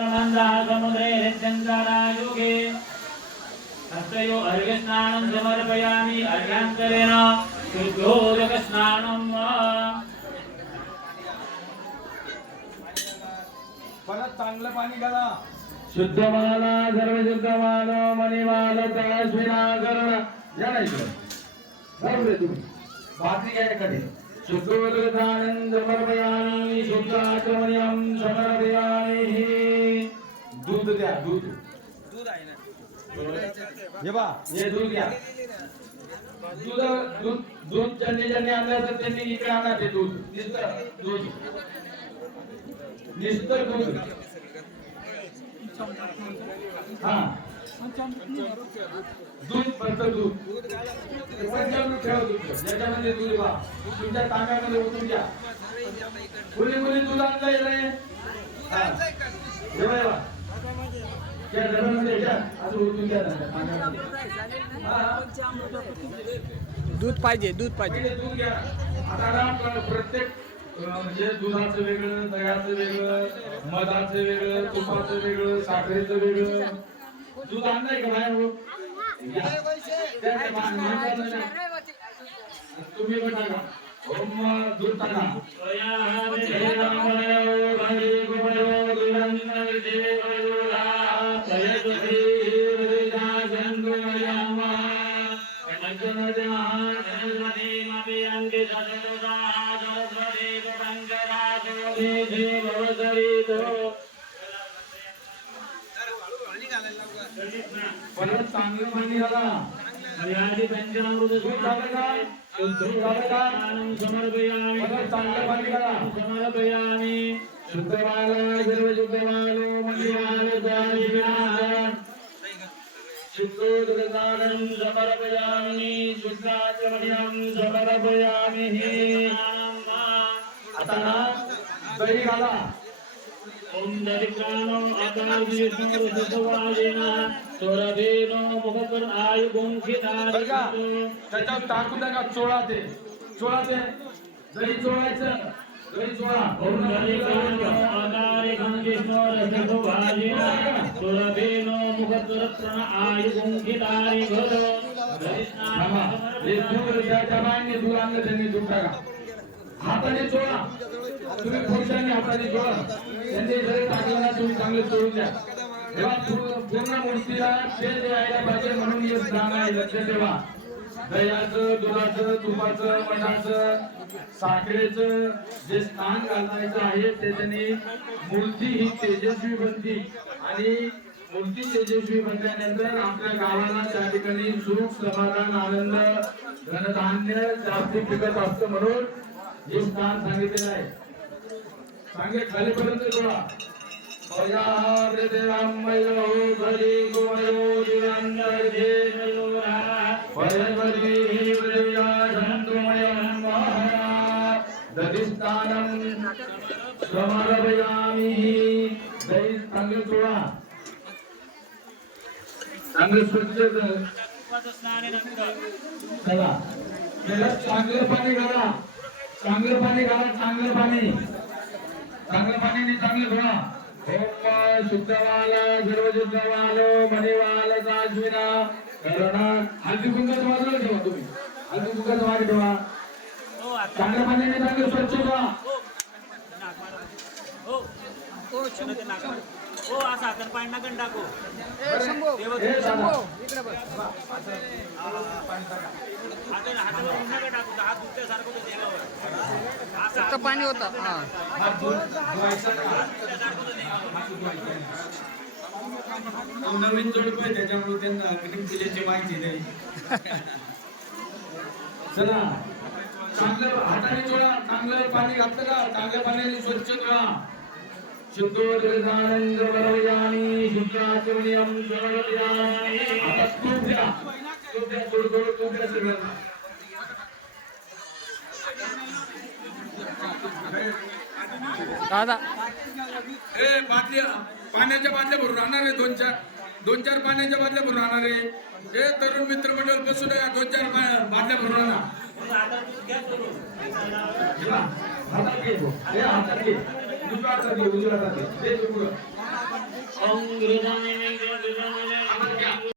समुद्रे हृत्यङ्करायुगे हस्तयो अर्घ्यस्नानं समर्पयामि अर्घ्यान्तरेण शुद्धोदकस्नानं परत चांगलं पाणी घाला शुद्ध माला सर्व शुद्ध माल मणिमाल तळस्विनाकरण जाणायचं बरोबर तुम्ही बाकी काय कडे शुद्धोदकानंद समर्पयामि शुद्ध आचमनियं समर्पयामि दूध द्या दूध दूध आहे ना हे बा हे दूध घ्या दूध दूध दूध ज्यांनी आणलं तर त्यांनी इकडे आणा ते दूध नुसतं दूध हा दूध फक्त दूध पंचामृत ठेवा दूध ज्याच्यामध्ये दूध बा तुमच्या तांब्यामध्ये ओतून घ्या मुली दूध आणलंय रे ठेवा त्या डब्यामध्ये घ्या असं ओतून घ्या दूध पाहिजे दूध पाहिजे दूध घ्या आता प्रत्येक म्हणजे दुधाचं वेगळं दह्याचं वेगळं मधाचं वेगळं तुपाचं वेगळं साखरेचं वेगळं दूध आणलंय का बाहेर तुम्ही पण टाका दूध टाका परत चांगलं पाणी घाला पंचामृत समर्पयामि परत चांगलं पाणी घाला समर्पयामि शुद्ध माला सर्व शुद्ध मालो मणिमाल शुद्धोदकानं समर्पयामि शुद्धाचमनियं समर्पयामि आता दही घाला ओम दरिकानो आकाशेनो रसवालेना सोरभेनो मुखकर आयु गुंखिदार त्याच्यात टाकू नका चोळा ते दही चोळायचं दही चोळा ओम दरिकानो आकारे गुंखिनो रसवालेना सोरभेनो मुखकर आयु गुंखिदार घोर दरिस्नान हे दूर त्याच्या बाईने दूर आणलं त्यांनी दूर टाका हाताने चोळा तुम्ही पुरुषांनी हाताने चोळा त्यांनी जरी टाकलं ना तुम्ही चांगले चोळून द्या तेव्हा पूर्ण मूर्तीला तेल द्यायला पाहिजे म्हणून हे स्नान आहे लक्ष ठेवा दह्याचं दुधाचं तुपाचं मठाचं साखरेचं जे स्नान घालायचं आहे त्याच्याने मूर्ती ही तेजस्वी बनते आणि मूर्ती तेजस्वी बनल्यानंतर आपल्या गावाला त्या ठिकाणी सुख समाधान आनंद धनधान्य जास्त पिकत असतं म्हणून हे स्नान सांगितलेलं आहे सांगे खालीपर्यंत जोडा चांगलं स्वच्छ चला चांगलं पाणी घाला चांगलं पाणी चांगलं धुवा ओम शुद्धवाला सर्व शुद्धवाल मणिवाल साश्विना करुणा हळदी कुंकाचं बाजूला ठेवा तुम्ही हळदी कुंकाचं मागे ठेवा चांगल्या पाण्याने चांगलं स्वच्छ धुवा ओ असा हातात पाणी नका टाकू हातावर नका टाकू हात दुखल्यासारखं असं पाणी होतं नवीन जोडप आहे त्याच्यामुळे त्यांना कटिंग केल्याची माहिती नाही चला चांगलं हाताने चोळा चांगलं पाणी घातलं का चांगल्या पाण्याने स्वच्छ धुवा शुद्धोदकानं समर्पयामि शुद्धाचमनियं समर्पयामि आता तूप द्या थोडं तूप द्या सगळं दादा बाटल्या पाण्याच्या बाटल्या भरून आणणार आहे दोन चार पाण्याच्या बाटल्या भरून आणणार आहे हे तरुण मित्र मंडळ बसून या 2-4 बाटल्या भरून आणा हातात घे उजव्या हातात घे गुरुदाने नैवेद्य